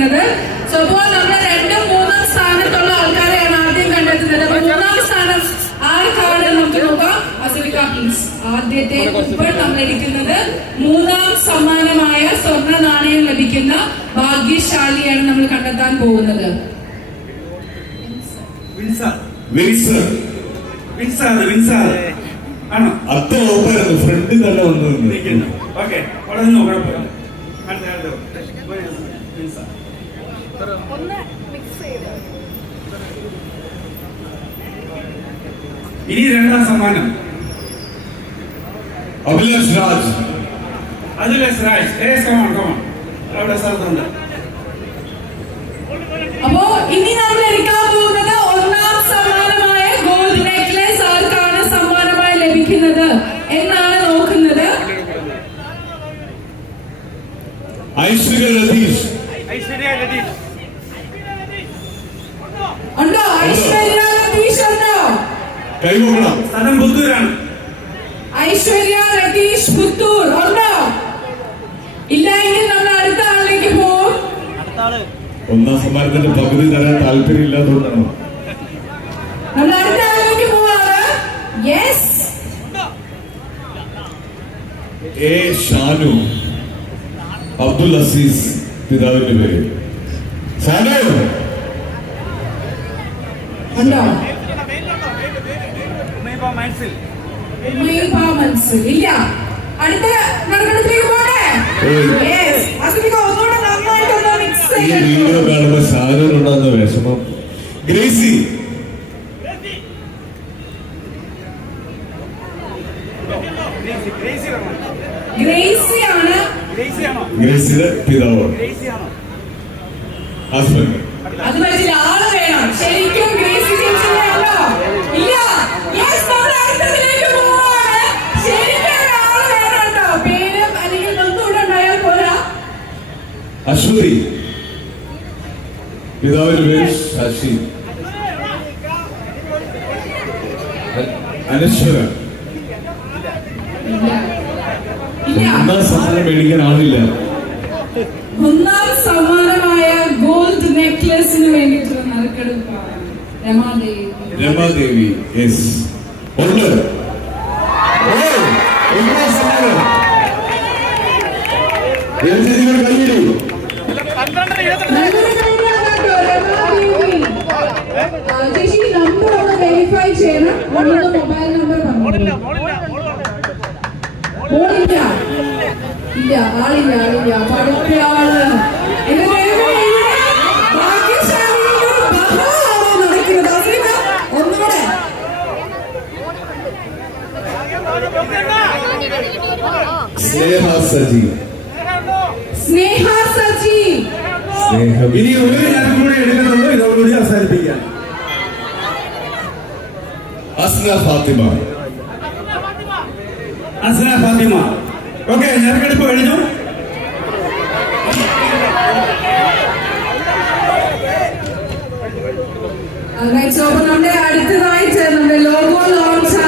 ലഭിക്കുന്നത്. സോ അപ്പോൾ നമ്മൾ 2ഉം 3ഉം സ്ഥാനത്തുള്ള ആൾക്കാരെയാണ് ആദ്യം കണ്ടെത്തുന്നത്. അപ്പൊ 3ാം സ്ഥാനം ആർക്കാണ് നമുക്ക് നോക്കാം. അസലിക പ്ലീസ്. ആദ്യത്തെ ഇപ്പോൾ നമ്മൾ ഇരിക്കുന്നത് 3ാം സമ്മാനമായ സ്വർണ്ണ നാണയം ലഭിക്കുന്ന ഭാഗ്യശാലിയാണ് നമ്മൾ കണ്ടെത്താൻ പോകുന്നത്. ഫ്രണ്ട് തന്നെ വന്നു. ഇനി 2ാം സമ്മാനം അഭിലാഷ് രാജ്. അഭിലാഷ് രാജ്. അവിടെ സ്ഥലത്തുണ്ട്. അപ്പോ ഇനി നമ്മൾ എടുക്കാൻ പോകുന്നത് 1ാം സമ്മാനമായ ഗോൾഡ് നെക്ലേസ് ആർക്കാണ് സമ്മാനമായി ലഭിക്കുന്നത് എന്നാണ് നോക്കുന്നത്. ഐശ്വര്യ രതീഷ്. ഉണ്ടോ? ഐശ്വര്യ രതീഷ് ഉണ്ടോ? കൈകൊള്ളാം. സ്ഥലം പുത്തൂരാണ്. ഐശ്വര്യ രതീഷ് പുത്തൂർ ഉണ്ടോ? ഇല്ല എങ്കിൽ നമ്മൾ അടുത്ത ആളിലേക്ക് പോകും. 1ാം സമ്മാനത്തിന്റെ പകുതി തരാൻ താല്പര്യം ഇല്ലാത്തതുകൊണ്ടാണ് നമ്മൾ അടുത്ത ആളിലേക്ക് പോവാണ്. യെസ്. എ ഷാനു. അബ്ദുൽ അസീസ് പിതാവിന്റെ പേര്. ഷാനു ഉണ്ടോ? ഇല്ല. അടുത്ത നറുക്കെടുപ്പിലേക്ക് പോകട്ടെ. ഒന്നുകൂടെ നന്നായിട്ടൊന്ന് മിക്സ് ഈ വീഡിയോ കാണുമ്പോ ഷാനൂരുണ്ടാകുന്ന വിഷമം. ഗ്രേസി. ഗ്രേസിയാണ്. ഗ്രേസിയുടെ പിതാവ് ഹസ്ബൻഡ്. അത് പറ്റില്ല. ആള് വേണം. ശരിക്കും ഗ്രേസി ചേച്ചിയുടെ ഉണ്ടോ? ഇല്ല. യെസ്. നമ്മൾ അടുത്തതിലേക്ക് പോവാണ്. ശരിക്കും ആള് വേണം കേട്ടോ. പേരും അല്ലെങ്കിൽ ഒന്നുകൂടെ ഉണ്ടായാൽ പോരാ. അശ്വതി. പിതാവിന്റെ പേര് ശശി. അനശ്വര. 1ാം സമ്മാനം മേടിക്കാൻ ആളില്ല. 1ാം സമ്മാനമായ ഗോൾഡ് നെക്ലേസിന് വേണ്ടിയിട്ടുള്ള നറുക്കെടുപ്പാണ്. രമാദേവി. യെസ് ഉണ്ട്. 1ാം സമ്മാനം. ചേച്ചി നമ്പർ ഒന്ന് വെരിഫൈ ചെയ്യണം. മൊബൈൽ നമ്പർ മോളില്ല. ഇല്ല. ആളില്ല. പഠിച്ച ആള് ഒന്നുകൂടെ. സ്നേഹ സജി. സ്നേഹ സജി. ഇനി ഒരു ഞാനും കൂടി എടുക്കുന്നുള്ളൂ. ഇതോടുകൂടി അവസാനിപ്പിക്കാം. അസ്ന ഫാത്തിമ. അസ്ന ഫാത്തിമ. ഓക്കെ, നറുക്കെടുപ്പ് കഴിഞ്ഞു. നമ്മുടെ അടുത്തതായിട്ട് നമ്മുടെ ലോഗോ ലോഞ്ച്